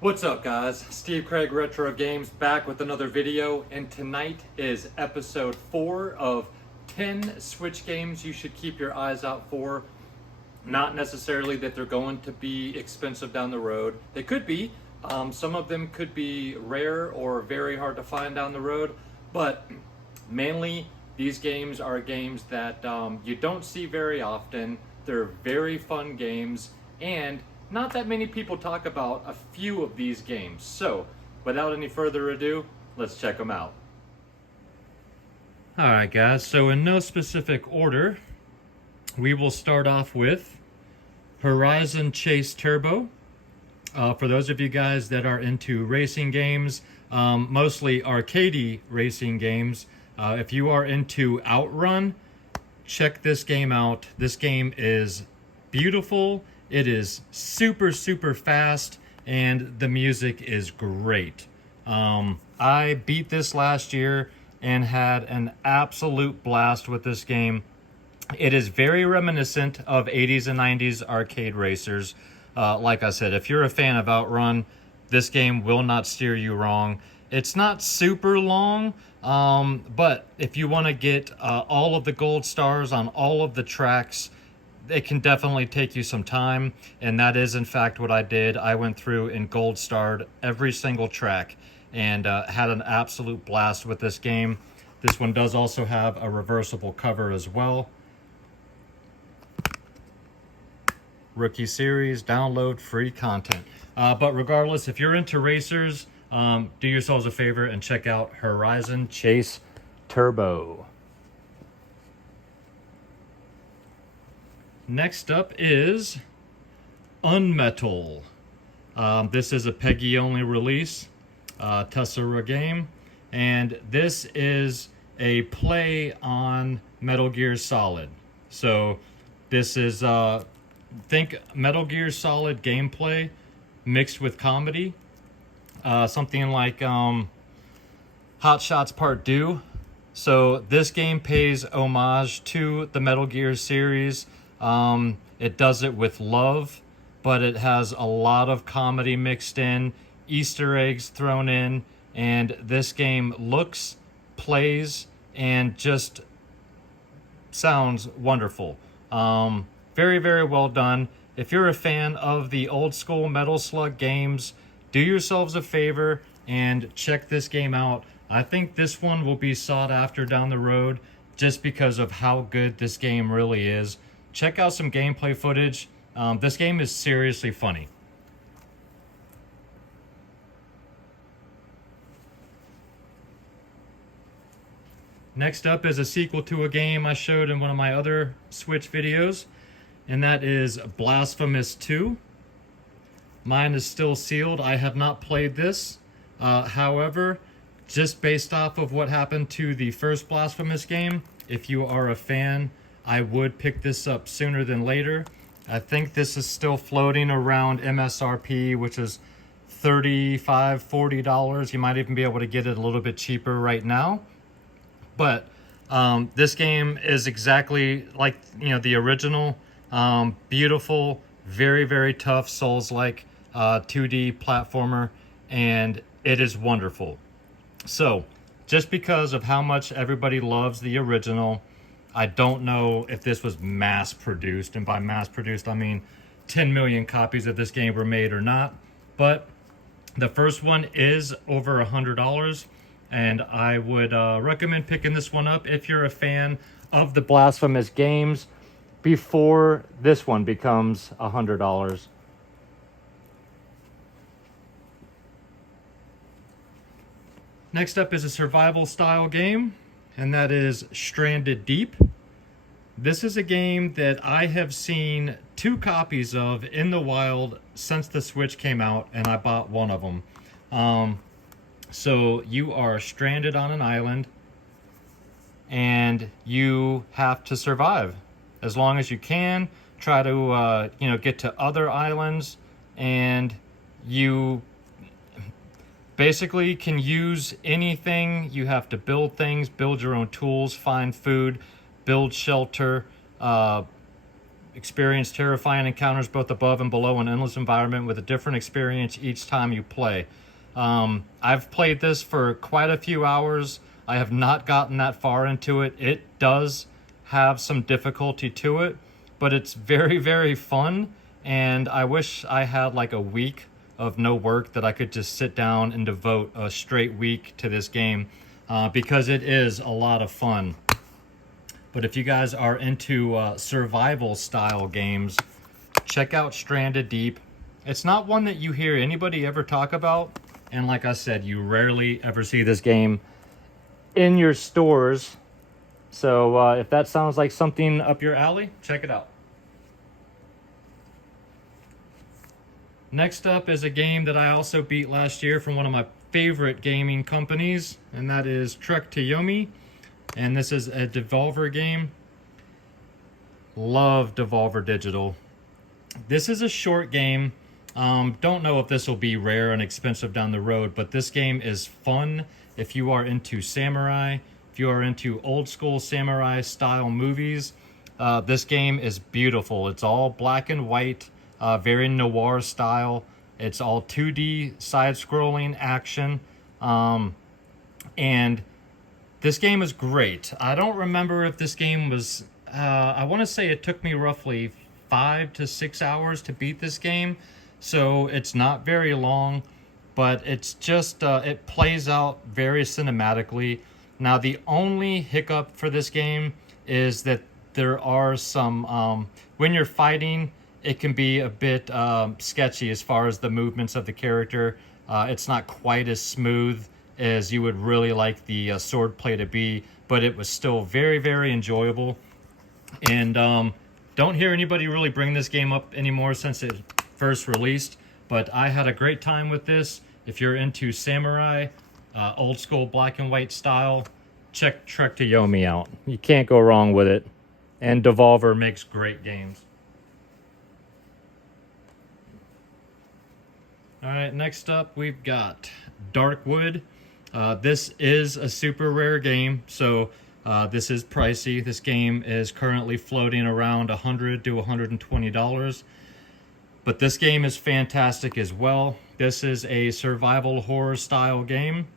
What's up guys, Steve Craig Retro Games back with another video, and tonight is episode 4 of 10 Switch games you should keep your eyes out for. Not necessarily that they're going to be expensive down the road. They could be. Some of them could be rare or very hard to find down the road, but mainly these games are games that you don't see very often. They're very fun games, and not that many people talk about a few of these games. So, without any further ado, let's check them out. Alright guys, so in no specific order, we will start off with Horizon Chase Turbo. For those of you guys that are into racing games, mostly arcadey racing games, if you are into Outrun, check this game out. This game is beautiful. It is super fast, and the music is great. I beat this last year and had an absolute blast with this game. It is very reminiscent of 80s and 90s arcade racers. Like I said, if you're a fan of Outrun, this game will not steer you wrong. It's not super long, but if you want to get all of the gold stars on all of the tracks, it can definitely take you some time, and that is in fact what I did. I went through and gold starred every single track and had an absolute blast with this game. This one does also have a reversible cover as well. Rookie series, download free content. But regardless, if you're into racers, do yourselves a favor and check out Horizon Chase Turbo. Next up is Unmetal. This is a PEGI-only release, Tessera game, and this is a play on Metal Gear Solid. So this is, think Metal Gear Solid gameplay mixed with comedy. Something like Hot Shots Part 2. So this game pays homage to the Metal Gear series. It does it with love, but it has a lot of comedy mixed in, Easter eggs thrown in, and this game looks, plays, and just sounds wonderful. Very well done. If you're a fan of the old school Metal Slug games, do yourselves a favor and check this game out. I think this one will be sought after down the road just because of how good this game really is. Check out some gameplay footage. This game is seriously funny. Next up is a sequel to a game I showed in one of my other Switch videos, and that is Blasphemous 2. Mine is still sealed. I have not played this. However, just based off of what happened to the first Blasphemous game, if you are a fan, I would pick this up sooner than later. I think this is still floating around MSRP, which is $35, $40. You might even be able to get it a little bit cheaper right now. But this game is exactly like, the original. Beautiful, very tough Souls-like 2D platformer, and it is wonderful. So, just because of how much everybody loves the original, I don't know if this was mass-produced, and by mass-produced I mean 10 million copies of this game were made or not, but the first one is over $100, and I would recommend picking this one up if you're a fan of the Blasphemous games before this one becomes $100. Next up is a survival style game, and that is Stranded Deep. This is a game that I have seen 2 copies of in the wild since the Switch came out, and I bought one of them. So you are stranded on an island, and you have to survive as long as you can. Try to get to other islands, and you basically can use anything. You have to build things, build your own tools, find food, build shelter, experience terrifying encounters both above and below an endless environment with a different experience each time you play. I've played this for quite a few hours. I have not gotten that far into it. It does have some difficulty to it, but it's very, very fun. And I wish I had like a week of no work that I could just sit down and devote a straight week to this game, because it is a lot of fun. But if you guys are into survival style games, check out Stranded Deep. It's not one that you hear anybody ever talk about. And like I said, you rarely ever see this game in your stores. So if that sounds like something up your alley, check it out. Next up is a game that I also beat last year from one of my favorite gaming companies, and that is Trek to Yomi. And this is a Devolver game. Love Devolver Digital. This is a short game. Don't know if this will be rare and expensive down the road, but this game is fun if you are into samurai, if you are into old school samurai style movies. This game is beautiful. It's all black and white, very noir style. It's all 2D side-scrolling action, and this game is great. I don't remember if this game was, I want to say it took me roughly 5 to 6 hours to beat this game. So it's not very long, but it's just, it plays out very cinematically. Now, the only hiccup for this game is that there are some, when you're fighting, it can be a bit sketchy as far as the movements of the character. It's not quite as smooth as you would really like the sword play to be, but it was still very, very enjoyable. And don't hear anybody really bring this game up anymore since it first released, but I had a great time with this. If you're into samurai, old school black and white style, check Trek to Yomi out. You can't go wrong with it. And Devolver makes great games. All right, next up we've got Darkwood. This is a super rare game, so this is pricey. This game is currently floating around $100 to $120. But this game is fantastic as well. This is a survival horror style game.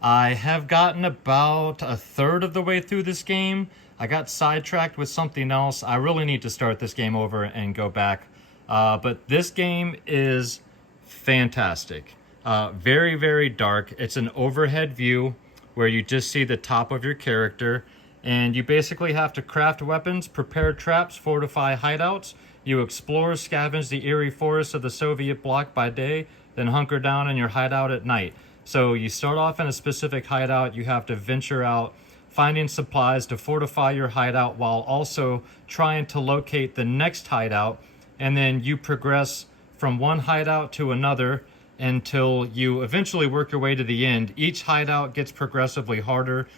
I have gotten about a third of the way through this game. I got sidetracked with something else. I really need to start this game over and go back. But this game is fantastic. Very, very dark. It's an overhead view where you just see the top of your character. And you basically have to craft weapons, prepare traps, fortify hideouts. You explore, scavenge the eerie forests of the Soviet bloc by day, then hunker down in your hideout at night. So you start off in a specific hideout, you have to venture out, finding supplies to fortify your hideout while also trying to locate the next hideout, and then you progress from one hideout to another until you eventually work your way to the end. Each hideout gets progressively harder.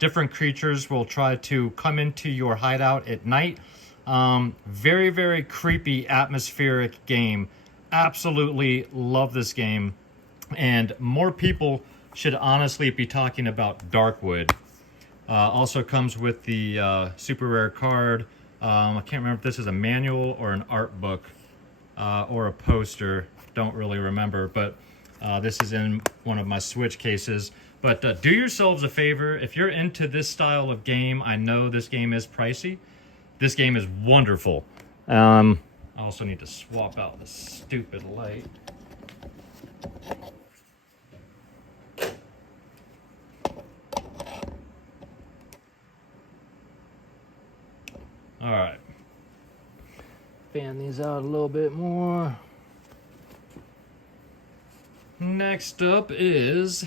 Different creatures will try to come into your hideout at night. Very, very creepy, atmospheric game. Absolutely love this game. And more people should honestly be talking about Darkwood. Also comes with the super rare card. I can't remember if this is a manual or an art book or a poster. Don't really remember, but this is in one of my Switch cases. But do yourselves a favor. If you're into this style of game, I know this game is pricey. This game is wonderful. I also need to swap out the stupid light. All right. Fan these out a little bit more. Next up is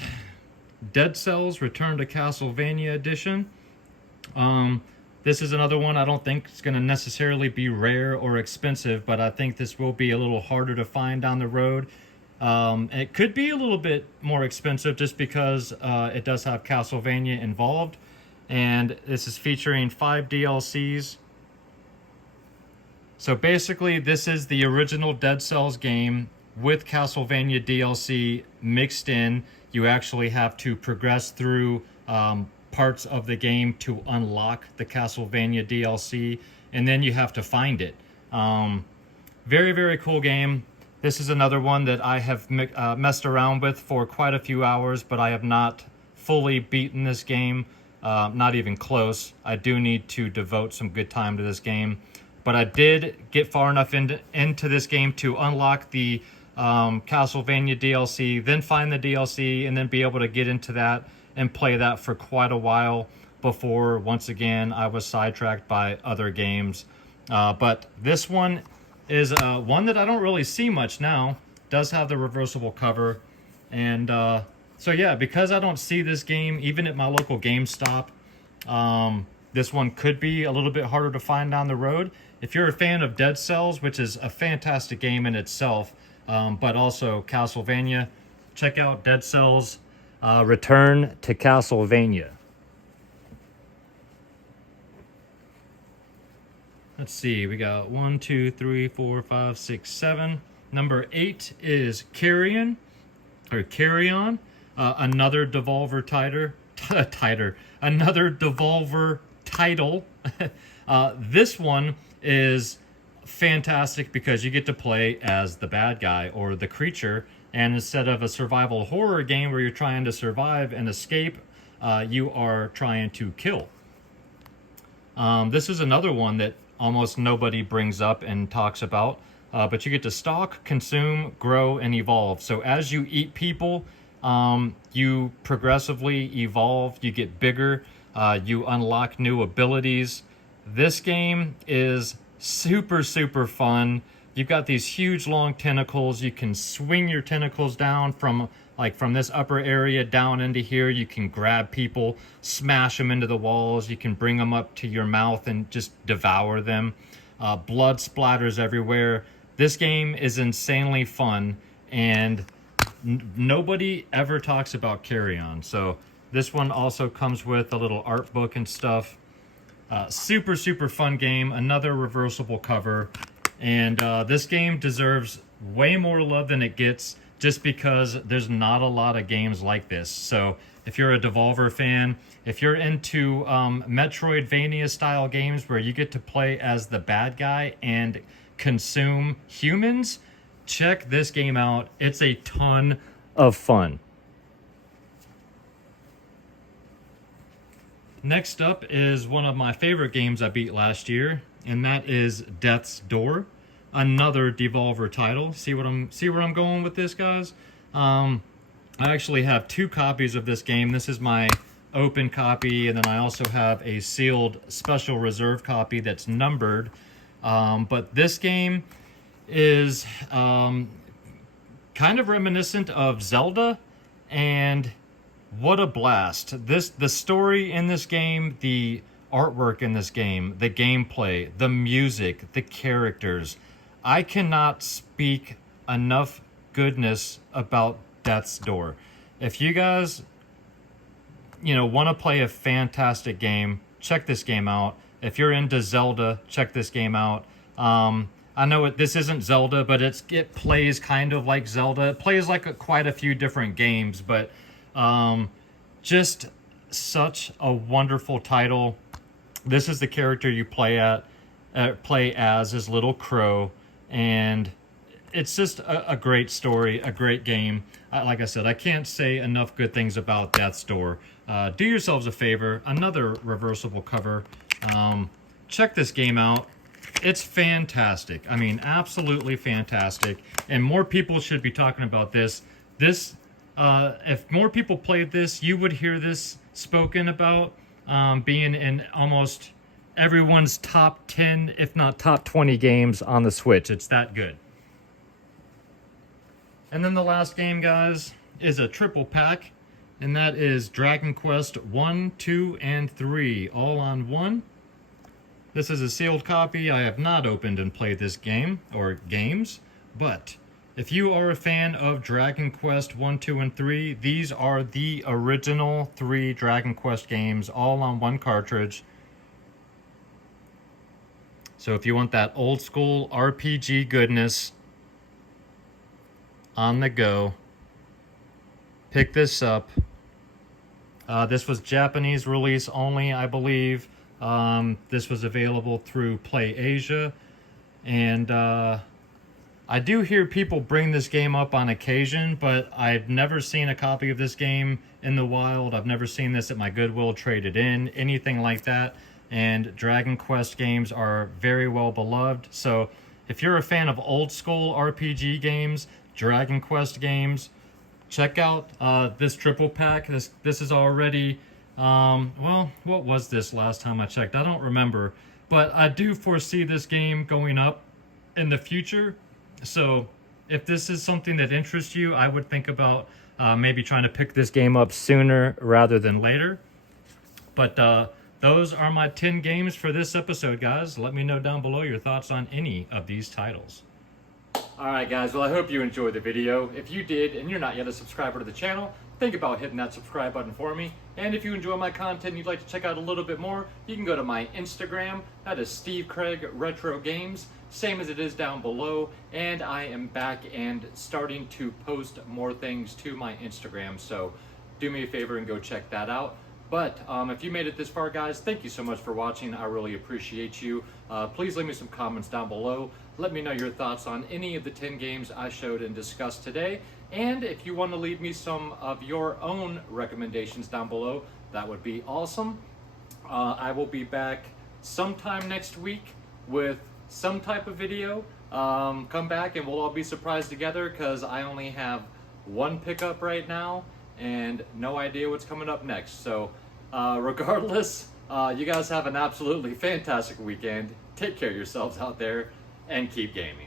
Dead Cells Return to Castlevania Edition. This is another one I don't think it's going to necessarily be rare or expensive, but I think this will be a little harder to find down the road. It could be a little bit more expensive just because it does have Castlevania involved. And this is featuring 5 DLCs. So basically, this is the original Dead Cells game with Castlevania DLC mixed in. You actually have to progress through parts of the game to unlock the Castlevania DLC. and then you have to find it. Very, very cool game. This is another one that I have messed around with for quite a few hours, but I have not fully beaten this game. Not even close. I do need to devote some good time to this game. But I did get far enough into this game to unlock the Castlevania DLC, then find the DLC, and then be able to get into that and play that for quite a while before, once again, I was sidetracked by other games. But this one is one that I don't really see much now. Does have the reversible cover. And so yeah, because I don't see this game, even at my local GameStop, this one could be a little bit harder to find down the road. If you're a fan of Dead Cells, which is a fantastic game in itself, but also Castlevania, check out Dead Cells Return to Castlevania. Let's see, we got 1, 2, 3, 4, 5, 6, 7. Number 8 is Carrion, another Devolver another Devolver title. This one is fantastic because you get to play as the bad guy or the creature, and instead of a survival horror game where you're trying to survive and escape, you are trying to kill. This is another one that almost nobody brings up and talks about, but you get to stalk, consume, grow, and evolve. So as you eat people, you progressively evolve, you get bigger, you unlock new abilities. This game is super, super fun. You've got these huge long tentacles. You can swing your tentacles down from this upper area down into here. You can grab people, smash them into the walls. You can bring them up to your mouth and just devour them. Blood splatters everywhere. This game is insanely fun, and nobody ever talks about Carrion. So this one also comes with a little art book and stuff. Super, super fun game. Another reversible cover. And this game deserves way more love than it gets, just because there's not a lot of games like this. So if you're a Devolver fan, if you're into Metroidvania style games where you get to play as the bad guy and consume humans, check this game out. It's a ton of fun. Next up is one of my favorite games I beat last year, and that is Death's Door, another Devolver title. See where I'm going with this, guys? I actually have 2 copies of this game. This is my open copy, and then I also have a sealed special reserve copy that's numbered. But this game is kind of reminiscent of Zelda, and what a blast. The story in this game, the artwork in this game, the gameplay, the music, the characters. I cannot speak enough goodness about Death's Door. If you guys, want to play a fantastic game, check this game out. If you're into Zelda, check this game out. I know this isn't Zelda, but it plays kind of like Zelda. It plays like quite a few different games, but just such a wonderful title. This is the character you play as is Little Crow, and it's just a great story, a great game. Like I said, I can't say enough good things about Death's Door. Do yourselves a favor, another reversible cover. Check this game out. It's fantastic. I mean, absolutely fantastic. And more people should be talking about this. If more people played this, you would hear this spoken about being in almost everyone's top 10, if not top 20 games on the Switch. It's that good. And then the last game, guys, is a triple pack, and that is Dragon Quest 1, 2, and 3, all on one. This is a sealed copy. I have not opened and played this game, or games, but if you are a fan of Dragon Quest 1, 2, and 3, these are the original 3 Dragon Quest games, all on one cartridge. So if you want that old school RPG goodness on the go, pick this up. This was Japanese release only, I believe. This was available through Play Asia, and I do hear people bring this game up on occasion, but I've never seen a copy of this game in the wild. I've never seen this at my Goodwill traded in, anything like that. And Dragon Quest games are very well beloved. So if you're a fan of old school RPG games, Dragon Quest games, check out this triple pack. This is already, well, what was this last time I checked? I don't remember. But I do foresee this game going up in the future. So if this is something that interests you, I would think about maybe trying to pick this game up sooner rather than later. But those are my 10 games for this episode, guys. Let me know down below your thoughts on any of these titles. Alright guys, well I hope you enjoyed the video. If you did and you're not yet a subscriber to the channel, think about hitting that subscribe button for me. And if you enjoy my content and you'd like to check out a little bit more, you can go to my Instagram. That is Steve Craig Retro Games, same as it is down below. And I am back and starting to post more things to my Instagram, so do me a favor and go check that out. But if you made it this far, guys, thank you so much for watching. I really appreciate you. Please leave me some comments down below. Let me know your thoughts on any of the 10 games I showed and discussed today. And if you want to leave me some of your own recommendations down below, that would be awesome. I will be back sometime next week with some type of video. Come back and we'll all be surprised together, because I only have one pickup right now and no idea what's coming up next. So regardless, you guys have an absolutely fantastic weekend. Take care of yourselves out there and keep gaming.